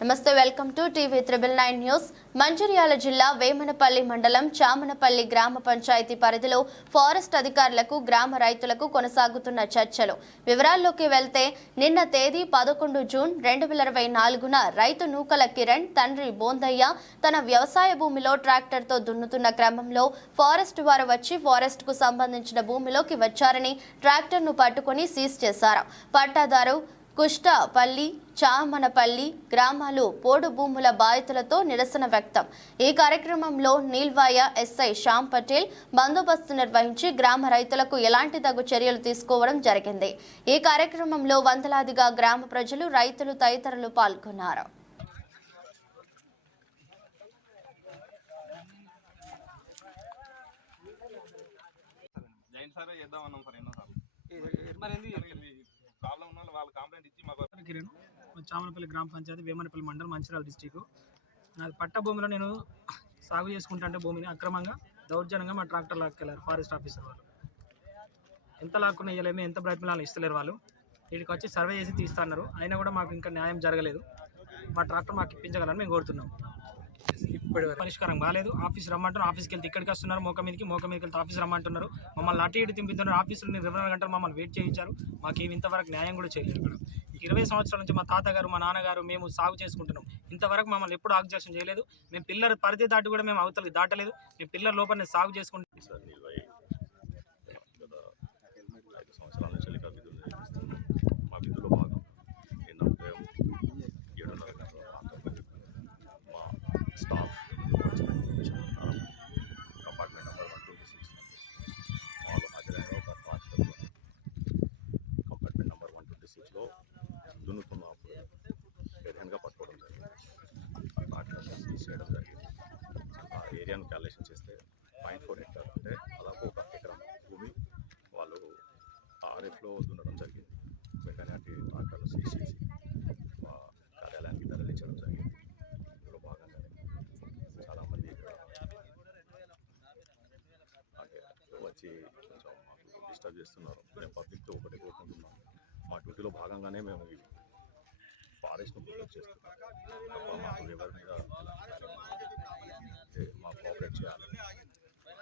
నమస్తే welcome to TV triple nine news. Mancherial జిల్లా వేమనపల్లి మండలం చామనపల్లి గ్రామ పంచాయతీ పరిధిలో ఫారెస్ట్ అధికారులకు గ్రామ రైతులకు కొనసాగుతున్న చర్చలు. వివరాల్లోకి వెళ్తే నిన్న తేదీ పదకొండు జూన్ రెండు వేల ఇరవై నాలుగున రైతు నూకల కిరణ్ తండ్రి బోందయ్య తన వ్యవసాయ భూమిలో ట్రాక్టర్తో దున్నుతున్న క్రమంలో ఫారెస్ట్ వారు వచ్చి ఫారెస్ట్కు సంబంధించిన భూమిలోకి వచ్చారని ట్రాక్టర్ను పట్టుకొని సీజ్ చేశారు. పట్టాదారు కుష్టపల్లి చామనపల్లి గ్రామాలు పోడు భూముల బాధితులతో నిరసన వ్యక్తం. ఈ కార్యక్రమంలో నీల్వాయ ఎస్ఐ శ్యామ్ పటేల్ బందోబస్తు నిర్వహించి గ్రామ రైతులకు ఎలాంటి తగు చర్యలు తీసుకోవడం జరిగింది. ఈ కార్యక్రమంలో వందలాదిగా గ్రామ ప్రజలు రైతులు తదితరులు పాల్గొన్నారు. మరి వాళ్ళు వాళ్ళు కంప్లైంట్ ఇచ్చి మాకు కిరణ్ చామనపల్లి గ్రామ పంచాయతీ వేమనపల్లి మండలం మంచిర్యాల డిస్టిక్ నాకు పట్ట భూమిలో నేను సాగు చేసుకుంటుంటే భూమిని అక్రమంగా దౌర్జన్యంగా మా ట్రాక్టర్ లాక్కెళ్ళారు ఫారెస్ట్ ఆఫీసర్ వాళ్ళు. ఎంత లాక్కున్న ఇయ్యలేము ఎంత ప్రయత్నాలు ఇస్తలేరు వాళ్ళు. వీడికి వచ్చి సర్వే చేసి తీస్తా అన్నారు అయినా కూడా మాకు ఇంకా న్యాయం జరగలేదు. మా ట్రాక్టర్ మాకు ఇప్పించగలని మేము కోరుతున్నాం. ఇప్పుడు పరిష్కారం కాలేదు. ఆఫీస్ రమ్మంటున్నారు. ఆఫీస్కి వెళ్తే ఇక్కడికి వస్తున్నారు. మోక మీదకి మోక మీదకి వెళ్తే ఆఫీస్ రమ్మంటున్నారు. మమ్మల్ని అటు ఇటు తింపుతున్నారు ఆఫీసులో ఇరవై నాలుగు గంటలు మమ్మల్ని వెయిట్ చేయించారు. మాకేమి ఇంతవరకు న్యాయం కూడా చేయలేదు ఇక్కడ ఇరవై సంవత్సరాల నుంచి మా తాతగారు మా నాన్నగారు మేము సాగు చేసుకుంటున్నాం. ఇంతవరకు మమ్మల్ని ఎప్పుడు ఆబ్జెక్షన్ చేయలేదు. మేము పిల్లర్ పరిధి దాటి కూడా మేము అవతలకి దాటలేదు. మేము పిల్లర్ లోపలనే సాగు చేసుకుంటాం దున్నుతున్నప్పుడు ఏదైనా పట్టుకోవడం జరిగింది. ఆ ట్రాక్టర్ చేయడం జరిగింది. ఆ ఏరియాను క్యాలిక్యులేషన్ చేస్తే పాయింట్ ఫోర్ హెక్టార్ అంటే దాదాపు ఒక ఎకరం భూమి వాళ్ళు ఆర్ఎఫ్లో దున్నడం జరిగింది. వెంటనే అటు ట్రాక్టర్లు సీజ్ చేసి కార్యాలయానికి తరలించడం జరిగింది. ఇందులో భాగంగానే చాలామంది ఇక్కడ వచ్చి కొంచెం మాకు డిస్టర్బ్ చేస్తున్నారు మేము పబ్లిక్తో ఒకటి కోరుకుంటున్నాం. మా డ్యూటీలో భాగంగానే మేము ఈ ఫారెస్ట్ను ప్రొటెక్ట్